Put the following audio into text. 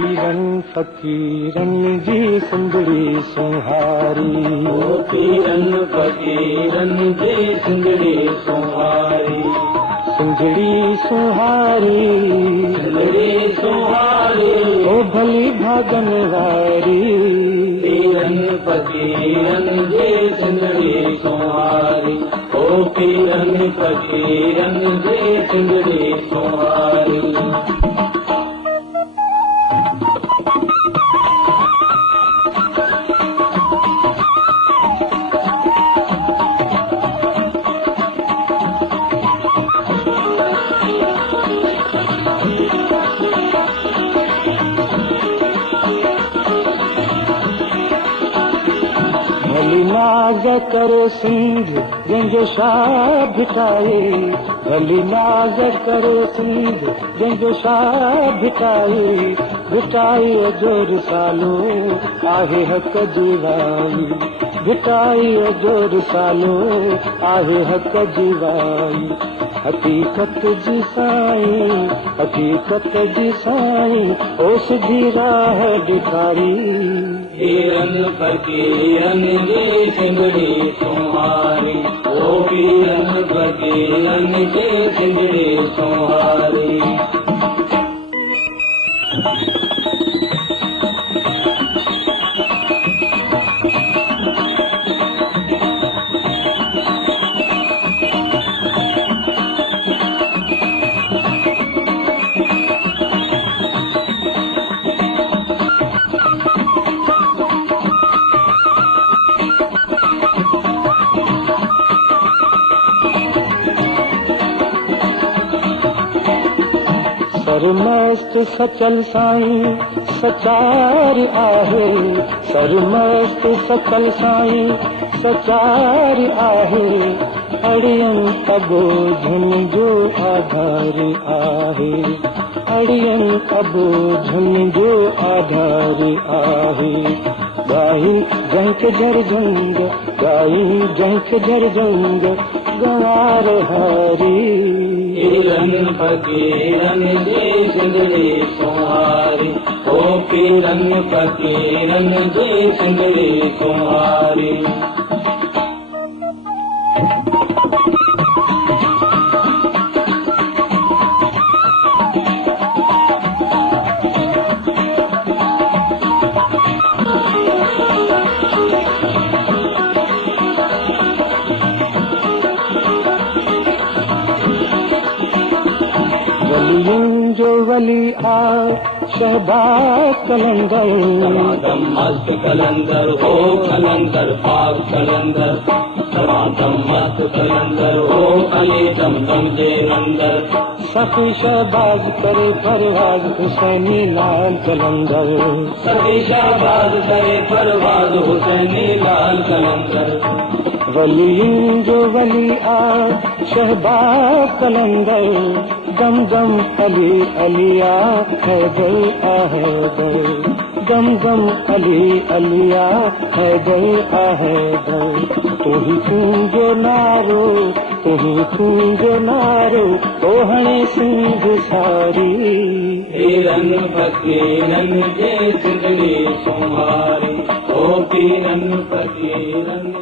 पीरन फकीरन जी सुंदरी सुहारी, ओ पीरन फकीरन जी सुंदरी सुहारी, सुंदरी सुहारी, सुंदरी सुहारी, ओ भली भागन वारी। पीरन फकीरन जी सुंदरी सुहारी, ओ पीरन फकीरन जी सुंदरी सुहारी। भली नाज करे सिंध जंहिंजो शाह भिटाए, भली नाज करे सिंध जंहिंजो शाह भिटाए, भिटाई जो रिसालो आहे हक़ जी वाई, भिटाई जो रिसालो आहे हक़ जी वाई। हकीकत जी साईं, हकीकत जी साईं, ओ सिधी राह ॾेखारी। पीरन फकीरन जी सिंदड़ी सुहारी, ओ पीरन फकीरन जी सिंदड़ी सुहारी। सरमस्त सचल साईं सचार आहे, सरमस्त सचल साईं सचार आहे, अड़ियन अबोझन जो आधार आहे, अड़ियन अबोझन जो आधार आहे। गाई जंहिंखे झरझंग, गाई जंहिंखे झरझंग, गवार हारी। पीरन फकीरन जी सिंदड़ी सुहारी, ओ पीरन फकीरन जी सिंदड़ी सुहारी। वलियन जो वली आ शहबाज कलंदर, समागम मस्त कलंदर, हो कलंदर पाक कलंदर, समागम मस्त कलंदर, हो अली दमदम जे नंदर। सखी शहबाज करे परवाज हुसैनी लाल कलंदर, सखी शहबाज करे परवाज हुसैनी लाल कलंदर। वलियन जो वली आ शहबाज कलंदर, दम दम अली अलिया हैदर आ हैदर, दम दम अली अलिया हैदर आ हैदर। तू ही तू जो नारो, तू ही तू जो नारो, तो हणे सिंध सारी। पीरन फकीरन जी सिंदड़ी सुहारी, ओ पीरन फकीरन